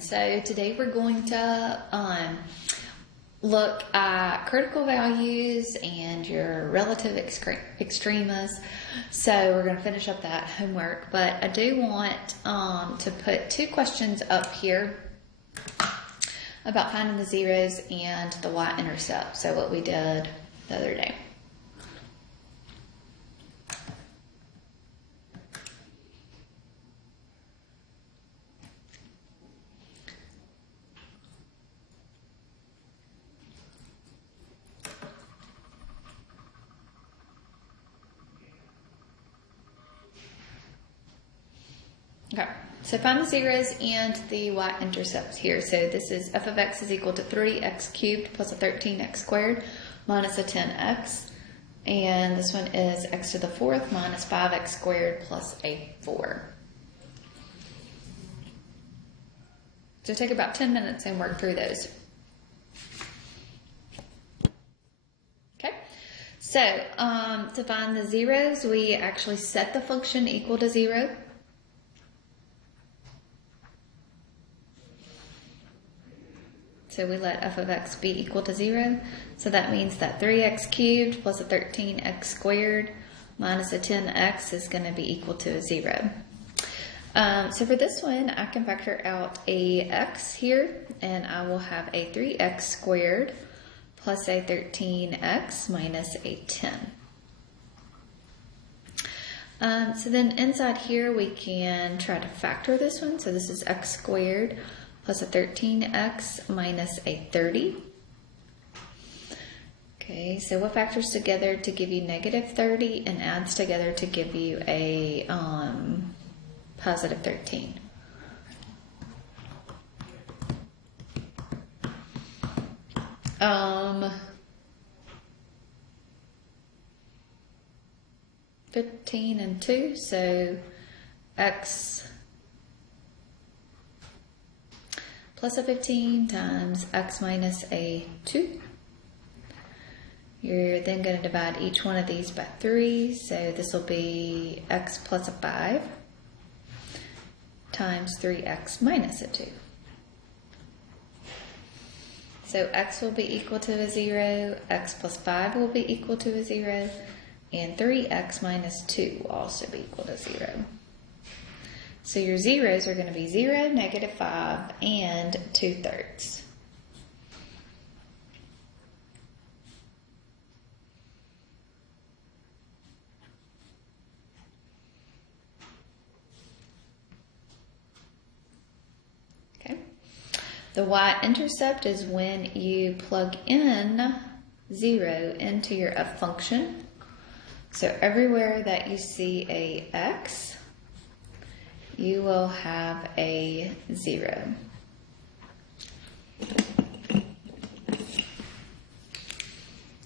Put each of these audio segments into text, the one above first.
again. So today we're going to look at critical values and your relative extremas. So we're going to finish up that homework, but I do want to put two questions up here about finding the zeros and the Y-intercept. So what we did the other day. Okay, so find the zeros and the y-intercepts here. So this is f of x is equal to 3x cubed plus a 13x squared minus a 10x. And this one is x to the fourth minus 5x squared plus a 4. So take about 10 minutes and work through those. Okay, so to find the zeros, we actually set the function equal to 0. So we let f of x be equal to 0. So that means that 3x cubed plus a 13x squared minus a 10x is going to be equal to a 0. So for this one, I can factor out a x here, and I will have a 3x squared plus a 13x minus a 10. So then inside here, we can try to factor this one. So this is x squared plus a 13x minus a 30. Okay, so what factors together to give you negative 30 and adds together to give you a positive 13? Um, 15 and 2, so x plus a 15 times x minus a 2. You're then going to divide each one of these by 3, so this will be x plus a 5 times 3x minus a 2. So x will be equal to a 0, x plus 5 will be equal to a 0, and 3x minus 2 will also be equal to 0. So your zeros are going to be 0, negative 5, and 2/3. Okay. The y-intercept is when you plug in 0 into your f function. So everywhere that you see a x, you will have a 0.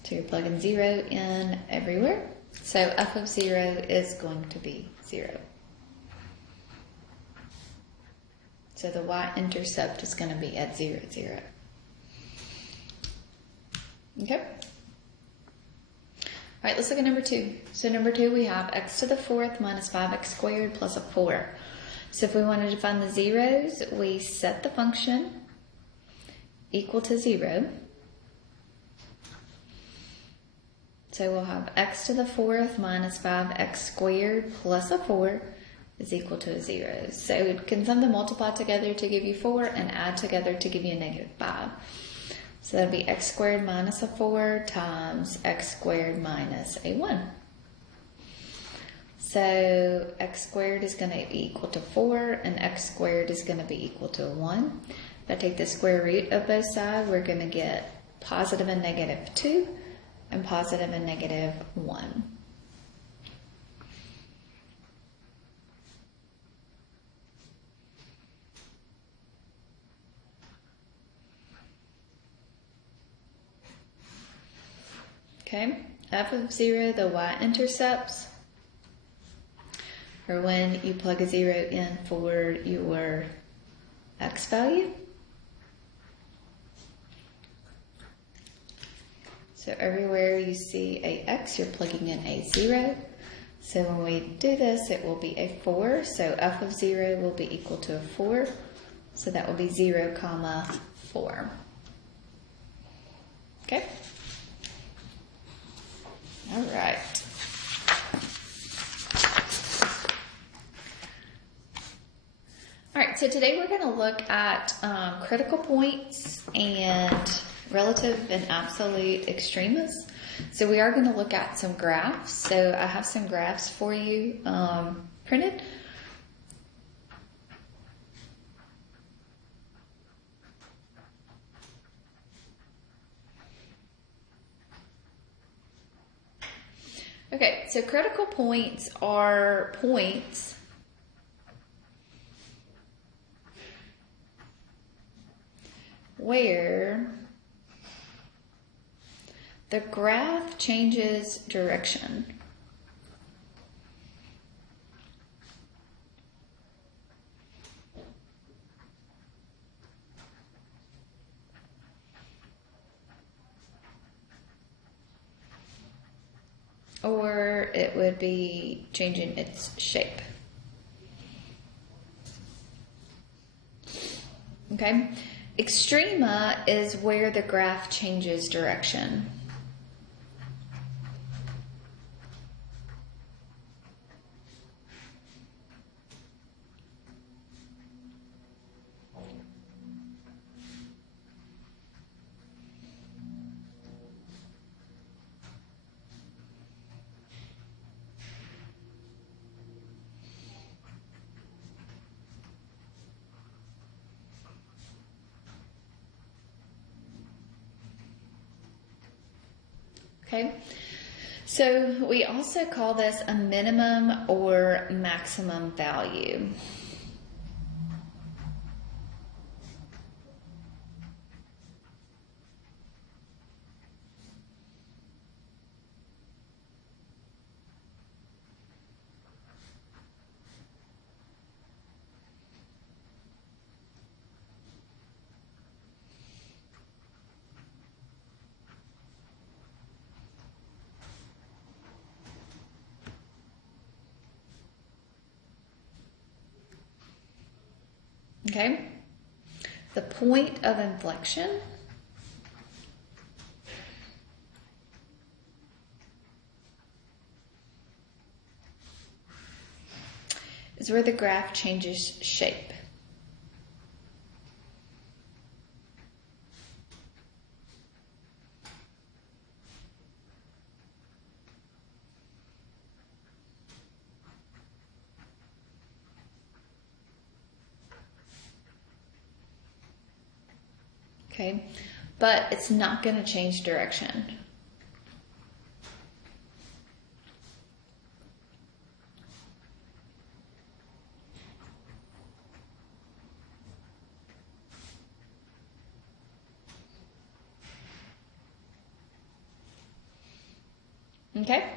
So you're plugging 0 in everywhere. So f of 0 is going to be 0. So the y-intercept is going to be at 0, 0. Okay. All right, let's look at number 2. So number 2, we have x to the fourth minus 5x squared plus a 4. So if we wanted to find the zeros, we set the function equal to 0. So we'll have x to the fourth minus 5x squared plus a 4 is equal to a 0. So we can sum them multiply together to give you 4 and add together to give you a negative 5. So that'll be x squared minus a 4 times x squared minus a 1. So x squared is going to be equal to 4, and x squared is going to be equal to 1. If I take the square root of both sides, we're going to get positive and negative 2, and positive and negative 1. Okay, f of 0, the y-intercepts, or when you plug a 0 in for your x value. So everywhere you see a x, you're plugging in a 0. So when we do this, it will be a 4. So f of 0 will be equal to a 4 So that will be 0, 4. Okay? All right. All right, so today we're going to look at critical points and relative and absolute extremists. So we are going to look at some graphs. So I have some graphs for you printed. Okay, so critical points are points where the graph changes direction. Or it would be changing its shape. Okay? Extrema is where the graph changes direction. Okay, so we also call this a minimum or maximum value. Okay, the point of inflection is where the graph changes shape. Okay, but it's not going to change direction. Okay,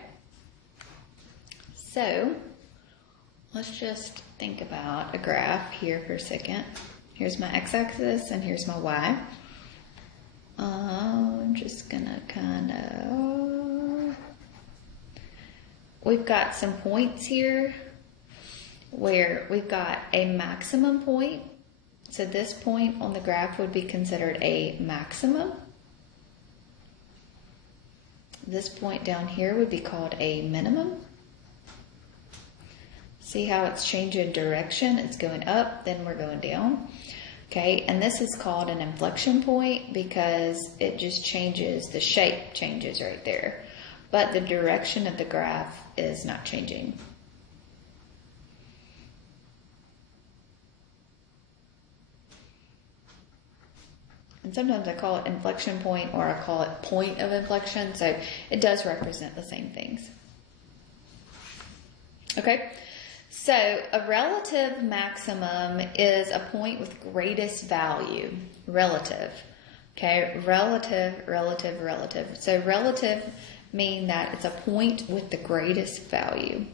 so let's just think about a graph here for a second. Here's my x-axis and here's my y. I'm just gonna we've got some points here where we've got a maximum point. So this point on the graph would be considered a maximum. This point down here would be called a minimum. See how it's changing direction? It's going up, then we're going down. Okay, and this is called an inflection point because it just changes, the shape changes right there. But the direction of the graph is not changing. And sometimes I call it inflection point or I call it point of inflection. So it does represent the same things. Okay. So a relative maximum is a point with greatest value. Relative. Okay. Relative, relative, relative. So relative mean that it's a point with the greatest value.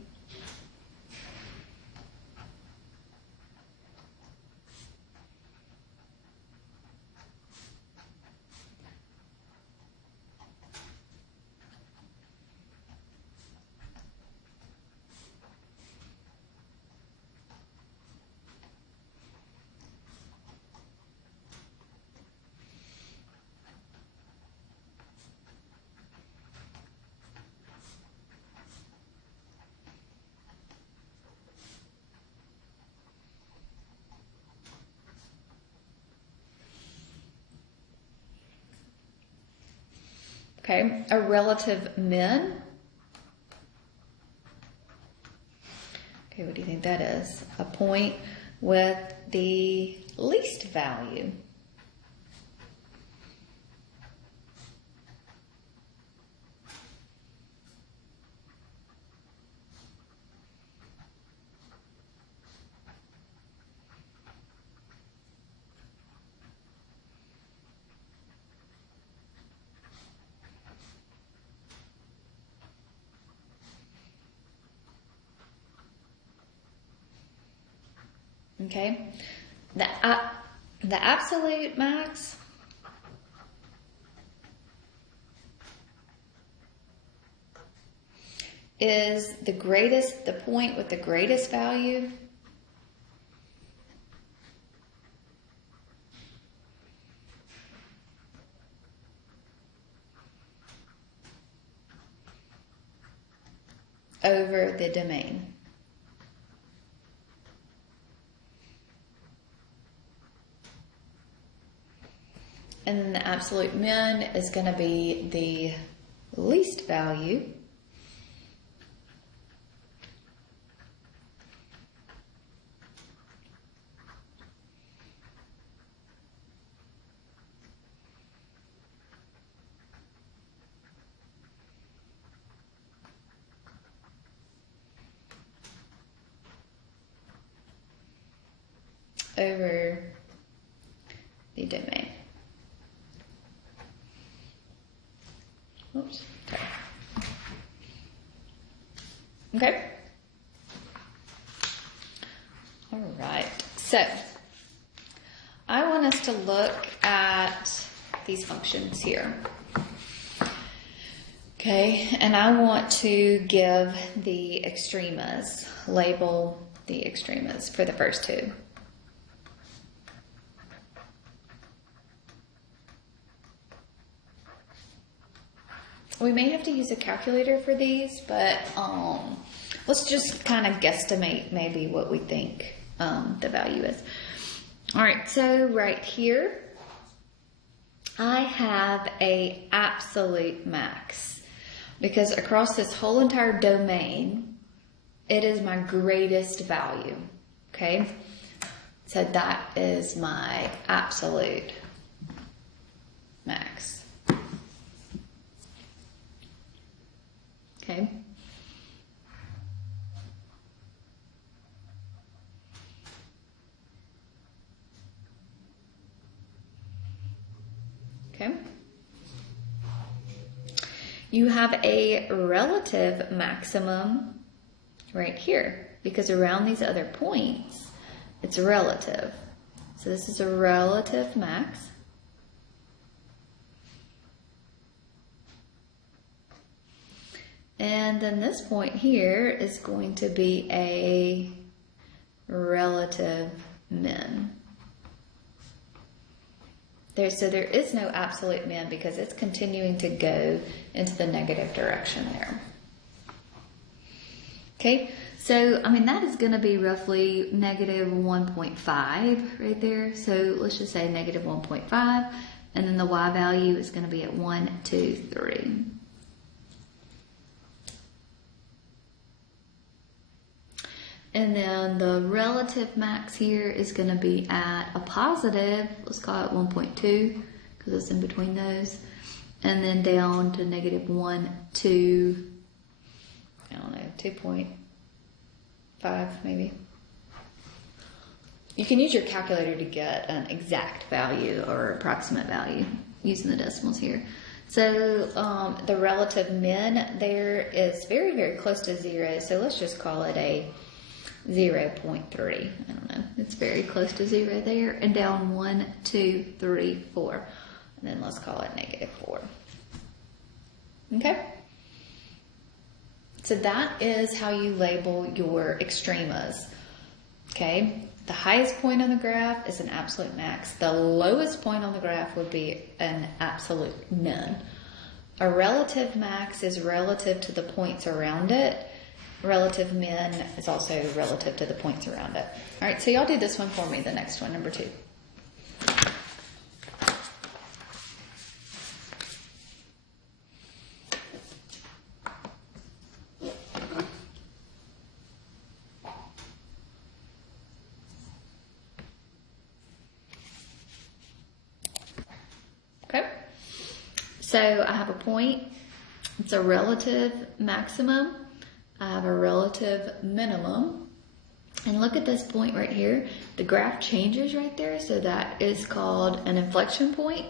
Okay, a relative min. Okay, what do you think that is? A point with the least value. Okay, the absolute max is the point with the greatest value over the domain. And then the absolute min is going to be the least value over the domain. Oops, sorry. Okay. All right. So I want us to look at these functions here. Okay, and I want to give the extremas, label the extremas for the first two. We may have to use a calculator for these, but let's just kind of guesstimate maybe what we think the value is. All right, so right here, I have a absolute max because across this whole entire domain, it is my greatest value, okay? So that is my absolute max. Okay. Okay. You have a relative maximum right here because around these other points, it's relative. So this is a relative max. And then this point here is going to be a relative min. So there is no absolute min because it's continuing to go into the negative direction there. Okay, so I mean that is going to be roughly negative 1.5 right there. So let's just say negative 1.5, and then the y value is going to be at 1, 2, 3. And then the relative max here is going to be at a positive, let's call it 1.2, because it's in between those. And then down to negative 1, 2, I don't know, 2.5 maybe. You can use your calculator to get an exact value or approximate value using the decimals here. So the relative min there is very, very close to 0. So let's just call it a 0.3. I don't know. It's very close to 0 there. And down 1, 2, 3, 4. And then let's call it negative 4. Okay? So that is how you label your extremas. Okay? The highest point on the graph is an absolute max. The lowest point on the graph would be an absolute min. A relative max is relative to the points around it. Relative min is also relative to the points around it. All right, so y'all do this one for me, the next one, number 2. So I have a point, it's a relative maximum, I have a relative minimum, and look at this point right here. The graph changes right there, so that is called an inflection point.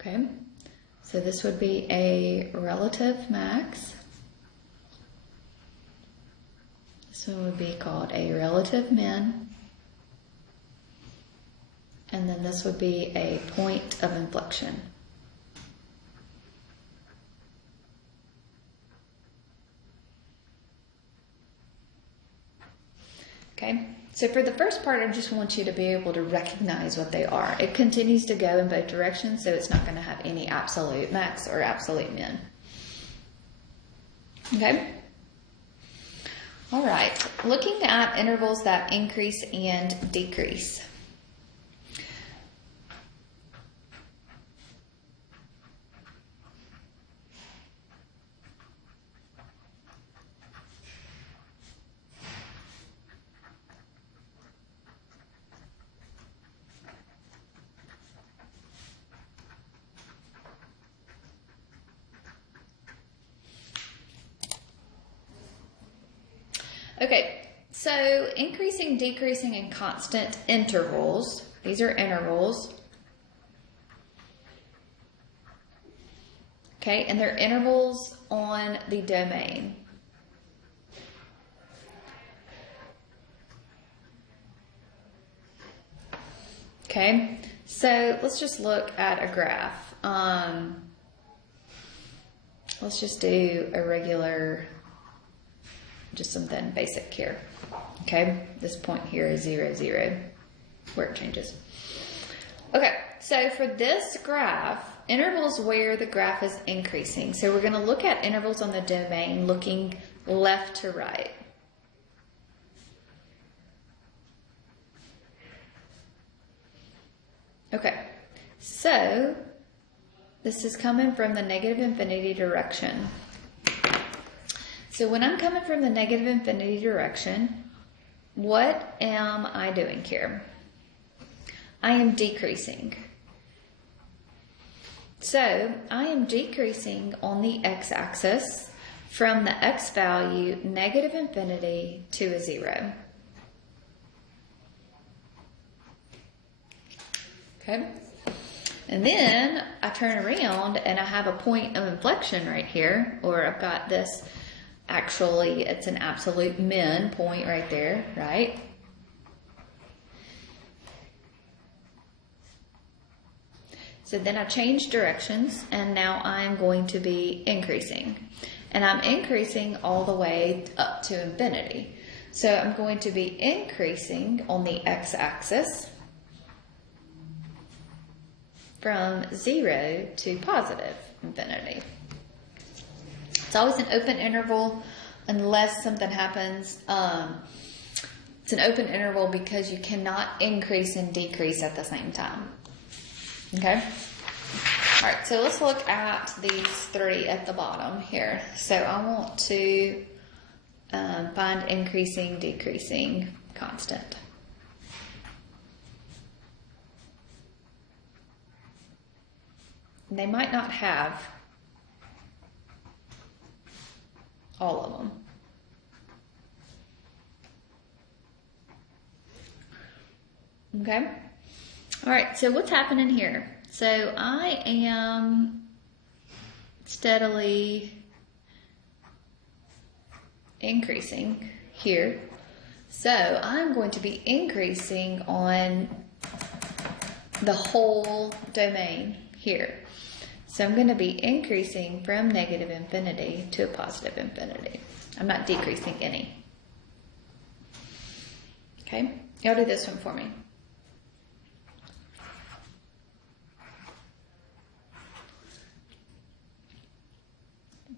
Okay, so this would be a relative max. This one would be called a relative min. And then this would be a point of inflection. Okay, so for the first part, I just want you to be able to recognize what they are. It continues to go in both directions, so it's not going to have any absolute max or absolute min. Okay? All right, looking at intervals that increase and decrease. Okay, so increasing, decreasing, and constant intervals. These are intervals. Okay, and they're intervals on the domain. Okay, so let's just look at a graph. Let's just do a regular, just something basic here. Okay, this point here is 0, 0, where it changes. Okay, so for this graph, intervals where the graph is increasing. So we're going to look at intervals on the domain looking left to right. Okay, so this is coming from the negative infinity direction. So when I'm coming from the negative infinity direction, what am I doing here? I am decreasing. So I am decreasing on the x-axis from the x value negative infinity to a 0. Okay, and then I turn around and I have a point of inflection right here, or I've got this, actually it's an absolute min point right there, right? So then I change directions and now I'm going to be increasing. And I'm increasing all the way up to infinity. So I'm going to be increasing on the x-axis from 0 to positive infinity. It's always an open interval unless something happens. It's an open interval because you cannot increase and decrease at the same time. Okay? All right, so let's look at these three at the bottom here. So I want to find increasing, decreasing, constant. They might not have all of them. Okay. All right. So what's happening here? So I am steadily increasing here. So I'm going to be increasing on the whole domain here. So I'm going to be increasing from negative infinity to a positive infinity. I'm not decreasing any. Okay, y'all do this one for me.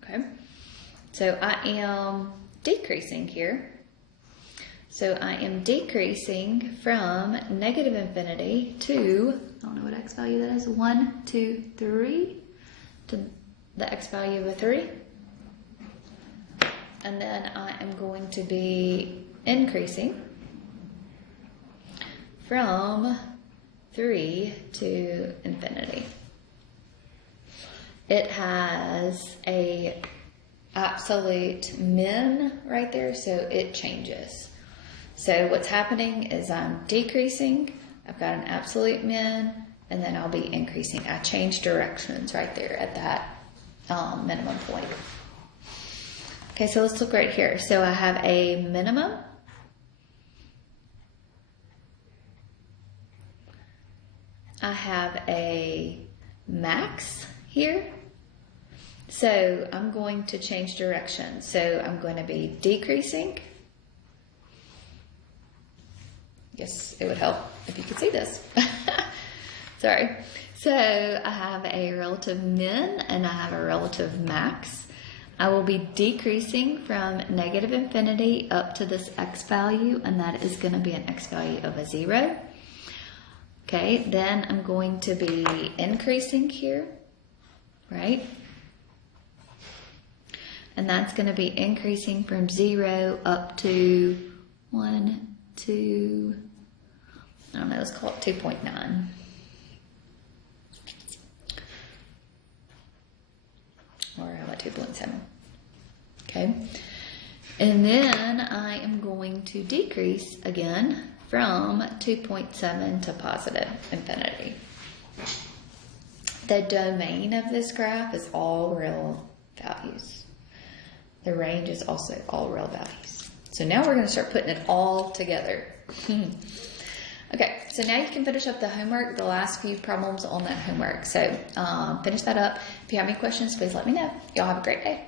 Okay, so I am decreasing here. So I am decreasing from negative infinity to, I don't know what x value that is, 1, 2, 3, to the x value of a 3. And then I am going to be increasing from 3 to infinity. It has a absolute min right there, so it changes. So what's happening is I'm decreasing, I've got an absolute min, and then I'll be increasing. I change directions right there at that minimum point. Okay, so let's look right here. So I have a minimum. I have a max here. So I'm going to change direction. So I'm going to be decreasing. Yes, it would help if you could see this. Sorry. So I have a relative min and I have a relative max. I will be decreasing from negative infinity up to this x value, and that is going to be an x value of a 0. Okay, then I'm going to be increasing here, right? And that's going to be increasing from 0 up to 1, 2, I don't know, let's call it 2.9. Or how about 2.7? Okay. And then I am going to decrease again from 2.7 to positive infinity. The domain of this graph is all real values. The range is also all real values. So now we're going to start putting it all together. Okay, so now you can finish up the homework, the last few problems on that homework. So finish that up. If you have any questions, please let me know. Y'all have a great day.